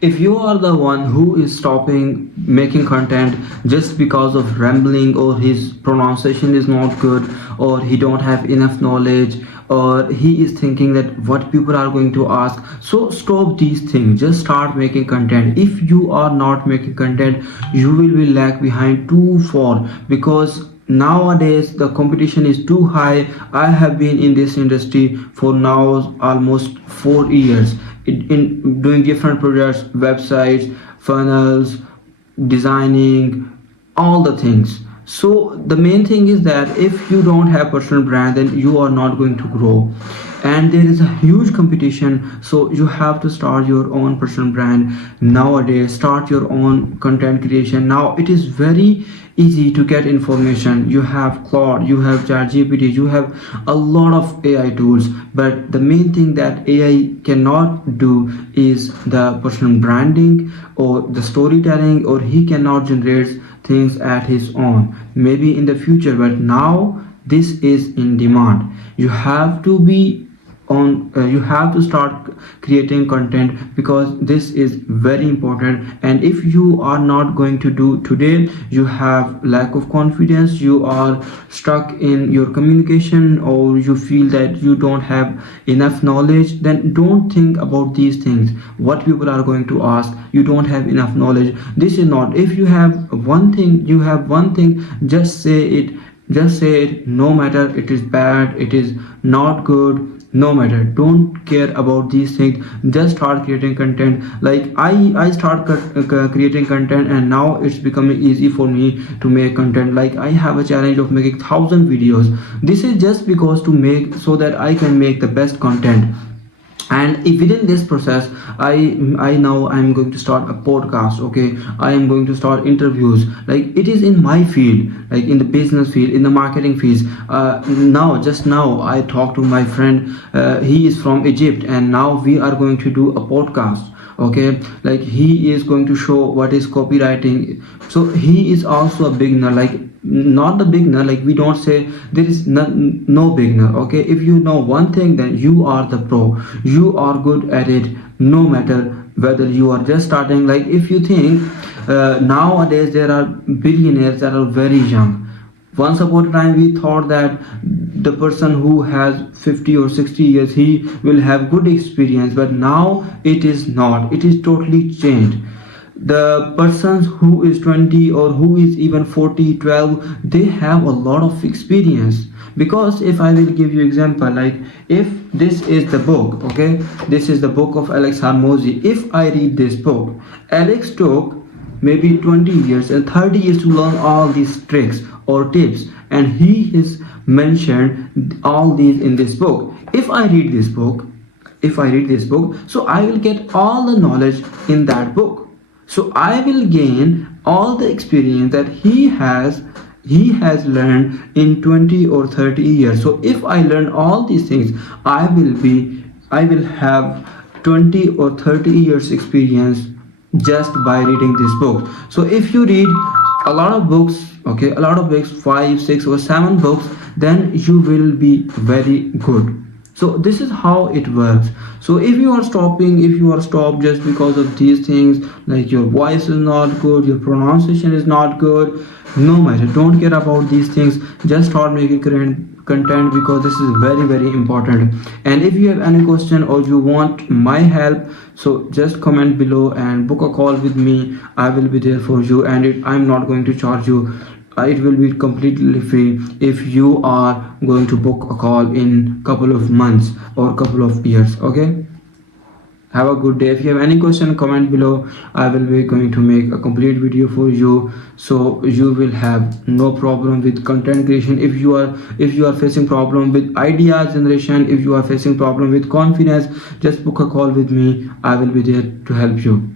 If you are the one who is stopping making content just because of rambling, or his pronunciation is not good, or he don't have enough knowledge, or he is thinking that what people are going to ask, so stop these things, just start making content. If you are not making content, you will be lag behind too far, because nowadays the competition is too high. I have been in this industry for now almost 4 years, in doing different projects, websites, funnels, designing, all the things. So the main thing is that if you don't have personal brand, then you are not going to grow, and there is a huge competition. So you have to start your own personal brand nowadays. Start your own content creation. Now it is very easy to get information. You have Claude, you have ChatGPT, you have a lot of AI tools, but the main thing that AI cannot do is the personal branding or the storytelling, or he cannot generate things at his own. Maybe in the future, but now this is in demand. You have to be on, you have to start creating content, because this is very important. And if you are not going to do today, you have lack of confidence, you are stuck in your communication, or you feel that you don't have enough knowledge, then don't think about these things, what people are going to ask. You don't have enough knowledge, this is not. If you have one thing, you have one thing, just say it. Just say it, no matter it is bad, it is not good, no matter, don't care about these things. Just start creating content. Like I start creating content, and now it's becoming easy for me to make content. Like I have a challenge of making 1,000 videos. This is just because to make, so that I can make the best content. And if within this process, I now I'm going to start a podcast. Okay, I am going to start interviews. Like it is in my field, like in the business field, in the marketing field. Now, just now I talked to my friend. He is from Egypt, and now we are going to do a podcast. Okay, like he is going to show what is copywriting. So he is also a beginner, like not the beginner, like we don't say there is no beginner. Okay, if you know one thing, then you are the pro, you are good at it, no matter whether you are just starting. Like if you think, nowadays there are billionaires that are very young. Once upon a time we thought that the person who has 50 or 60 years, he will have good experience, but now it is not, it is totally changed. The persons who is 20 or who is even 40, 12, they have a lot of experience. Because if I will give you example, like if this is the book, okay, this is the book of Alex Hormozi. If I read this book, Alex took maybe 20 years and 30 years to learn all these tricks or tips, and he is mentioned all these in this book. If I read this book, so I will get all the knowledge in that book. So I will gain all the experience that he has learned in 20 or 30 years. So if I learn all these things, I will have 20 or 30 years experience just by reading this book. So if you read a lot of books, okay, a lot of books, 5, 6 or 7 books, then you will be very good. So this is how it works. So if you are stopped just because of these things, like your voice is not good, your pronunciation is not good, no matter, don't care about these things. Just start making content, because this is very very important. And if you have any question or you want my help, so just comment below and book a call with me. I will be there for you, and I'm not going to charge you. It will be completely free if you are going to book a call in couple of months or couple of years. Okay, have a good day. If you have any question, comment below. I will be going to make a complete video for you, so you will have no problem with content creation. If you are facing problem with idea generation, if you are facing problem with confidence, just book a call with me. I will be there to help you.